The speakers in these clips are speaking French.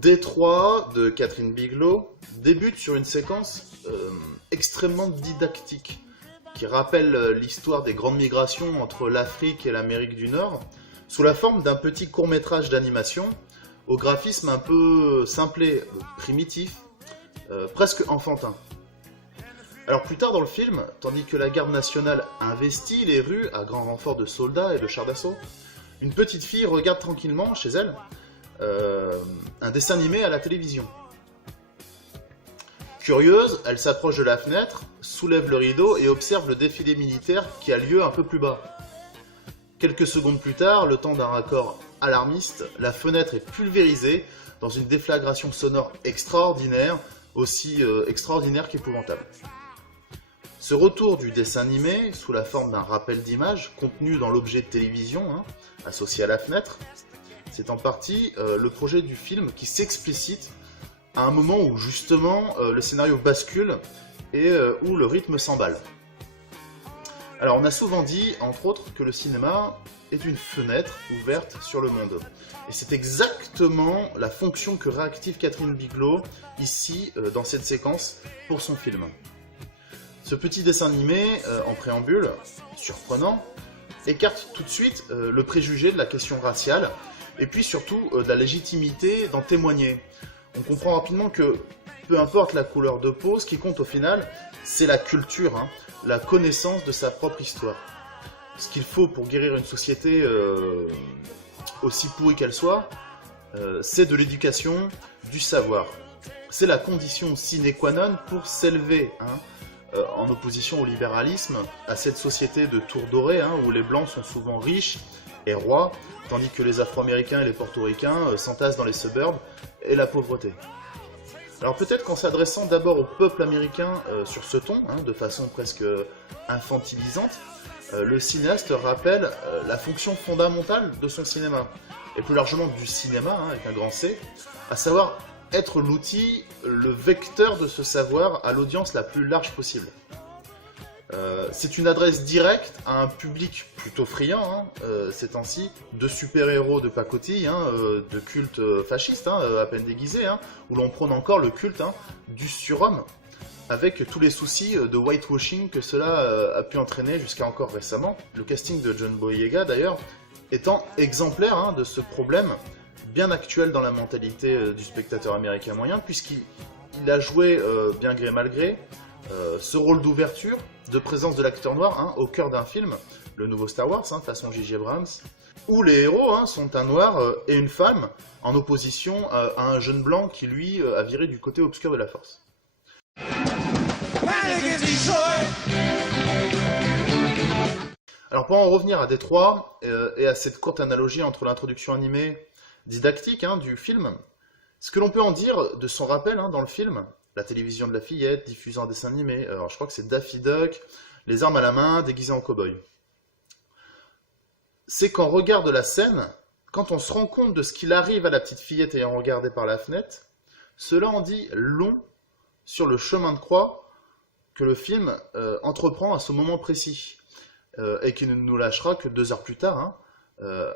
Détroit de Catherine Bigelow débute sur une séquence extrêmement didactique qui rappelle l'histoire des grandes migrations entre l'Afrique et l'Amérique du Nord sous la forme d'un petit court-métrage d'animation au graphisme un peu simplé, primitif, presque enfantin. Alors plus tard dans le film, tandis que la garde nationale investit les rues à grand renfort de soldats et de chars d'assaut, une petite fille regarde tranquillement chez elle un dessin animé à la télévision. Curieuse, elle s'approche de la fenêtre, soulève le rideau et observe le défilé militaire qui a lieu un peu plus bas. Quelques secondes plus tard, le temps d'un raccord alarmiste, la fenêtre est pulvérisée dans une déflagration sonore extraordinaire, aussi extraordinaire qu'épouvantable. Ce retour du dessin animé, sous la forme d'un rappel d'image contenu dans l'objet de télévision, associé à la fenêtre, c'est en partie le projet du film qui s'explicite à un moment où justement le scénario bascule et où le rythme s'emballe. Alors on a souvent dit, entre autres, que le cinéma est une fenêtre ouverte sur le monde. Et c'est exactement la fonction que réactive Catherine Bigelow ici dans cette séquence pour son film. Ce petit dessin animé, en préambule, surprenant, écarte tout de suite le préjugé de la question raciale et puis surtout de la légitimité d'en témoigner. On comprend rapidement que peu importe la couleur de peau, ce qui compte au final, c'est la culture, la connaissance de sa propre histoire. Ce qu'il faut pour guérir une société aussi pourrie qu'elle soit, c'est de l'éducation, du savoir. C'est la condition sine qua non pour s'élever, en opposition au libéralisme, à cette société de tour doré, où les blancs sont souvent riches et rois, tandis que les Afro-Américains et les Portoricains s'entassent dans les suburbs et la pauvreté. Alors peut-être qu'en s'adressant d'abord au peuple américain sur ce ton, de façon presque infantilisante, le cinéaste rappelle la fonction fondamentale de son cinéma, et plus largement du cinéma, avec un grand C, à savoir être l'outil, le vecteur de ce savoir à l'audience la plus large possible. C'est une adresse directe à un public plutôt friand, ces temps-ci, de super-héros de pacotille, de culte fasciste, à peine déguisé, où l'on prône encore le culte du surhomme, avec tous les soucis de whitewashing que cela a pu entraîner jusqu'à encore récemment. Le casting de John Boyega, d'ailleurs, étant exemplaire de ce problème bien actuel dans la mentalité du spectateur américain moyen, puisqu'il a joué, bien gré mal gré, ce rôle d'ouverture, de présence de l'acteur noir au cœur d'un film, le nouveau Star Wars, façon J.J. Abrams, où les héros sont un noir et une femme, en opposition à un jeune blanc qui, lui, a viré du côté obscur de la force. Alors pour en revenir à Détroit, et à cette courte analogie entre l'introduction animée didactique du film, ce que l'on peut en dire de son rappel dans le film, la télévision de la fillette, diffusant un dessin animé, alors je crois que c'est Daffy Duck, les armes à la main, déguisé en cow-boy. C'est qu'en regard de la scène, quand on se rend compte de ce qu'il arrive à la petite fillette ayant regardé par la fenêtre, cela en dit long sur le chemin de croix que le film entreprend à ce moment précis, et qui ne nous lâchera que 2 heures plus tard,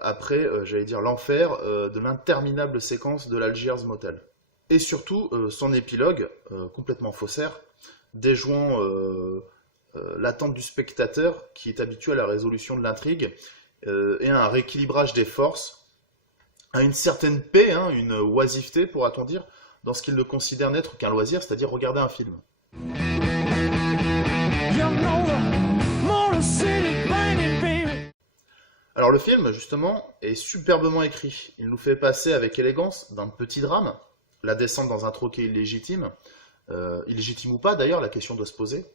après, j'allais dire, l'enfer de l'interminable séquence de l'Algiers Motel. Et surtout, son épilogue, complètement faussaire, déjouant l'attente du spectateur qui est habitué à la résolution de l'intrigue, et à un rééquilibrage des forces, à une certaine paix, une oisiveté, pourra-t-on dire, dans ce qu'il ne considère n'être qu'un loisir, c'est-à-dire regarder un film. Alors le film, justement, est superbement écrit. Il nous fait passer avec élégance d'un petit drame, la descente dans un troquet illégitime, illégitime ou pas d'ailleurs, la question doit se poser.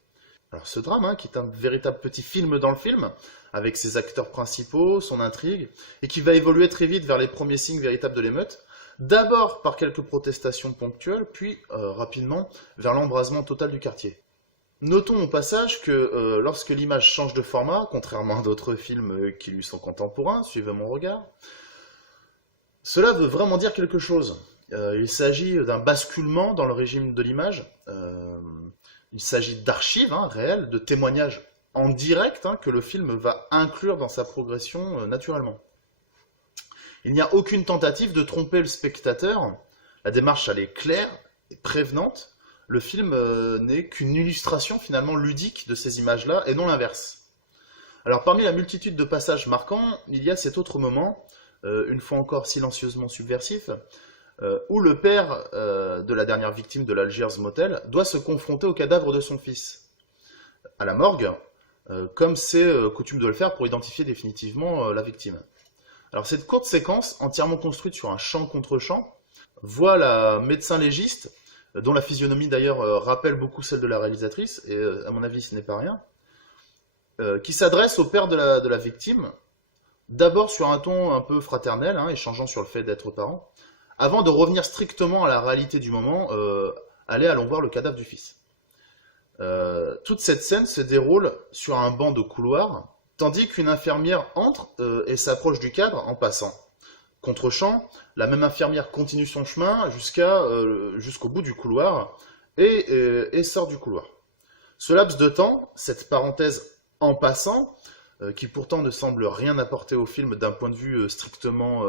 Alors ce drame, qui est un véritable petit film dans le film, avec ses acteurs principaux, son intrigue, et qui va évoluer très vite vers les premiers signes véritables de l'émeute, d'abord par quelques protestations ponctuelles, puis rapidement vers l'embrasement total du quartier. Notons au passage que lorsque l'image change de format, contrairement à d'autres films qui lui sont contemporains, suivez mon regard, cela veut vraiment dire quelque chose. Il s'agit d'un basculement dans le régime de l'image, il s'agit d'archives réelles, de témoignages en direct que le film va inclure dans sa progression naturellement. Il n'y a aucune tentative de tromper le spectateur La démarche, elle est claire et prévenante. Le film n'est qu'une illustration finalement ludique de ces images-là, et non l'inverse. Alors parmi la multitude de passages marquants, il y a cet autre moment, une fois encore silencieusement subversif, où le père de la dernière victime de l'Algiers Motel doit se confronter au cadavre de son fils, à la morgue, comme c'est coutume de le faire pour identifier définitivement la victime. Alors cette courte séquence, entièrement construite sur un champ contre champ, voit la médecin légiste, dont la physionomie d'ailleurs rappelle beaucoup celle de la réalisatrice, et à mon avis ce n'est pas rien, qui s'adresse au père de la victime, d'abord sur un ton un peu fraternel, hein, échangeant sur le fait d'être parent, avant de revenir strictement à la réalité du moment, allons voir le cadavre du fils. Toute cette scène se déroule sur un banc de couloir, tandis qu'une infirmière entre et s'approche du cadre en passant. Contre-champ, la même infirmière continue son chemin jusqu'au bout du couloir et sort du couloir. Ce laps de temps, cette parenthèse en passant, qui pourtant ne semble rien apporter au film d'un point de vue strictement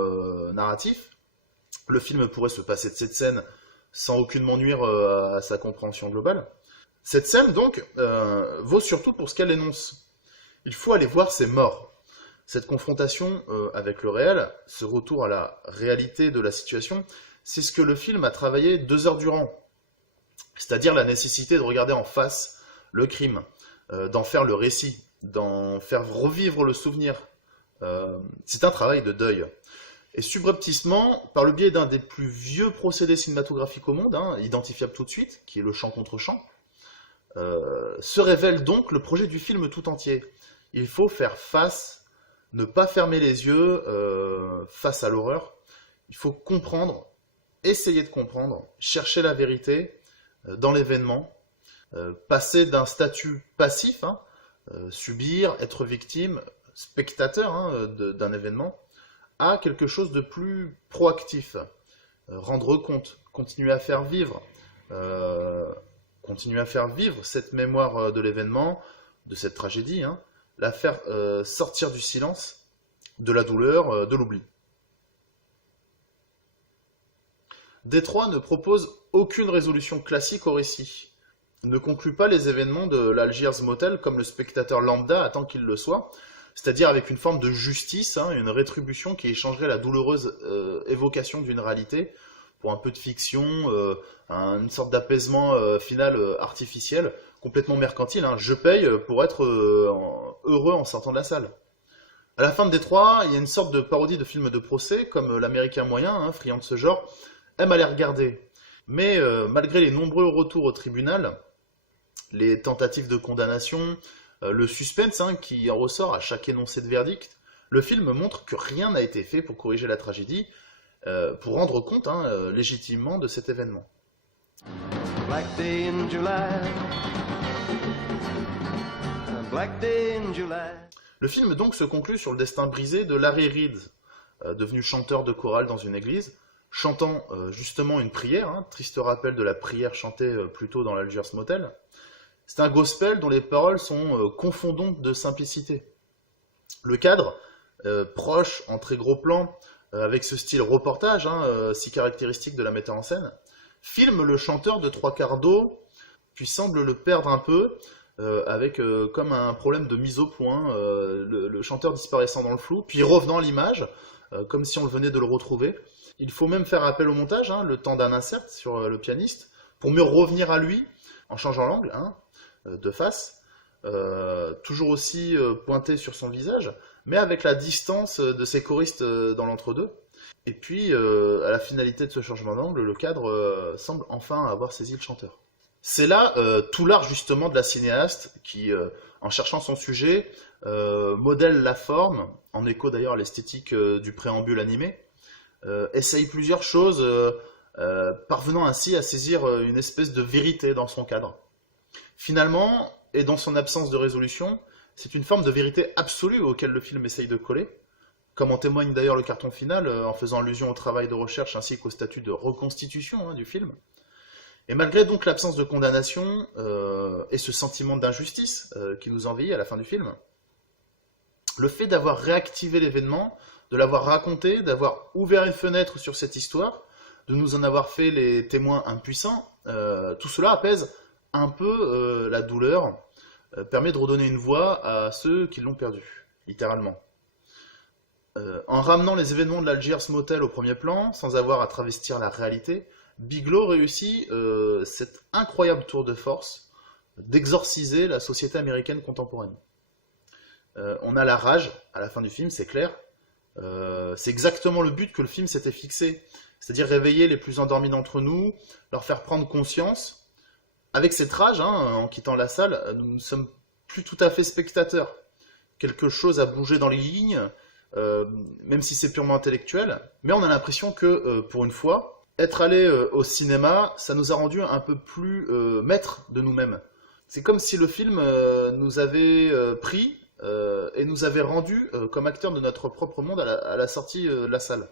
narratif, le film pourrait se passer de cette scène sans aucunement nuire à sa compréhension globale. Cette scène, donc, vaut surtout pour ce qu'elle énonce. Il faut aller voir ces morts. Cette confrontation avec le réel, ce retour à la réalité de la situation, c'est ce que le film a travaillé 2 heures durant. C'est-à-dire la nécessité de regarder en face le crime, d'en faire le récit, d'en faire revivre le souvenir. C'est un travail de deuil. Et subrepticement, par le biais d'un des plus vieux procédés cinématographiques au monde, hein, identifiable tout de suite, qui est le champ contre champ, se révèle donc le projet du film tout entier. Il faut faire face, ne pas fermer les yeux face à l'horreur. Il faut comprendre, essayer de comprendre, chercher la vérité dans l'événement, passer d'un statut passif, hein, subir, être victime, spectateur hein, d'un événement, à quelque chose de plus proactif, rendre compte, continuer à faire vivre cette mémoire de l'événement, de cette tragédie, hein, la faire sortir du silence, de la douleur, de l'oubli. Détroit ne propose aucune résolution classique au récit, ne conclut pas les événements de l'Algiers Motel comme le spectateur lambda attend qu'il le soit, c'est-à-dire avec une forme de justice, hein, une rétribution qui échangerait la douloureuse évocation d'une réalité pour un peu de fiction, une sorte d'apaisement final artificiel, complètement mercantile. Hein. Je paye pour être heureux en sortant de la salle. À la fin de Détroit, il y a une sorte de parodie de film de procès, comme l'américain moyen, hein, friand de ce genre, aime à les regarder. Mais malgré les nombreux retours au tribunal, les tentatives de condamnation, le suspense hein, qui en ressort à chaque énoncé de verdict, le film montre que rien n'a été fait pour corriger la tragédie, pour rendre compte hein, légitimement de cet événement. Black day in July. Black day in July. Le film donc se conclut sur le destin brisé de Larry Reed, devenu chanteur de chorale dans une église, chantant justement une prière, hein, triste rappel de la prière chantée plus tôt dans l'Algiers Motel. C'est un gospel dont les paroles sont confondantes de simplicité. Le cadre, proche, en très gros plan, avec ce style reportage, hein, si caractéristique de la metteur en scène, filme le chanteur de 3/4 d'eau, puis semble le perdre un peu, avec comme un problème de mise au point, le chanteur disparaissant dans le flou, puis revenant à l'image, comme si on venait de le retrouver. Il faut même faire appel au montage, hein, le temps d'un insert sur le pianiste, pour mieux revenir à lui, en changeant l'angle, hein, de face, toujours aussi pointé sur son visage, mais avec la distance de ses choristes dans l'entre-deux. Et puis, à la finalité de ce changement d'angle, le cadre semble enfin avoir saisi le chanteur. C'est là tout l'art justement de la cinéaste qui, en cherchant son sujet, modèle la forme, en écho d'ailleurs à l'esthétique du préambule animé, essaye plusieurs choses, parvenant ainsi à saisir une espèce de vérité dans son cadre. Finalement, et dans son absence de résolution, c'est une forme de vérité absolue auquel le film essaye de coller, comme en témoigne d'ailleurs le carton final, en faisant allusion au travail de recherche ainsi qu'au statut de reconstitution hein, du film. Et malgré donc l'absence de condamnation et ce sentiment d'injustice qui nous envahit à la fin du film, le fait d'avoir réactivé l'événement, de l'avoir raconté, d'avoir ouvert une fenêtre sur cette histoire, de nous en avoir fait les témoins impuissants, tout cela apaise un peu la douleur, permet de redonner une voix à ceux qui l'ont perdue, littéralement. En ramenant les événements de l'Algiers Motel au premier plan, sans avoir à travestir la réalité, Bigelow réussit cet incroyable tour de force d'exorciser la société américaine contemporaine. On a la rage à la fin du film, c'est clair. C'est exactement le but que le film s'était fixé, c'est-à-dire réveiller les plus endormis d'entre nous, leur faire prendre conscience. Avec cette rage, en quittant la salle, nous ne sommes plus tout à fait spectateurs. Quelque chose a bougé dans les lignes, même si c'est purement intellectuel, mais on a l'impression que, pour une fois, être allé au cinéma, ça nous a rendu un peu plus maîtres de nous-mêmes. C'est comme si le film nous avait pris et nous avait rendu comme acteurs de notre propre monde à la sortie de la salle.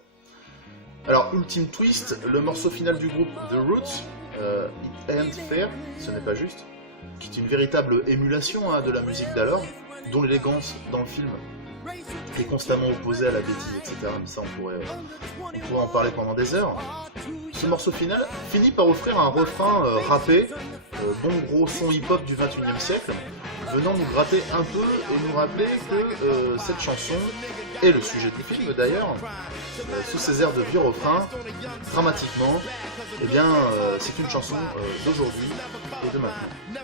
Alors, ultime twist, le morceau final du groupe The Roots, It Ain't Fair, ce n'est pas juste, qui est une véritable émulation de la musique d'alors, dont l'élégance dans le film est constamment opposée à la bêtise, etc. Mais ça, on pourrait en parler pendant des heures. Ce morceau final finit par offrir un refrain rappé, bon gros son hip-hop du 21e siècle, venant nous gratter un peu et nous rappeler que cette chanson, et le sujet du film d'ailleurs, sous ces airs de vieux refrains, dramatiquement, eh bien, c'est une chanson d'aujourd'hui et de maintenant.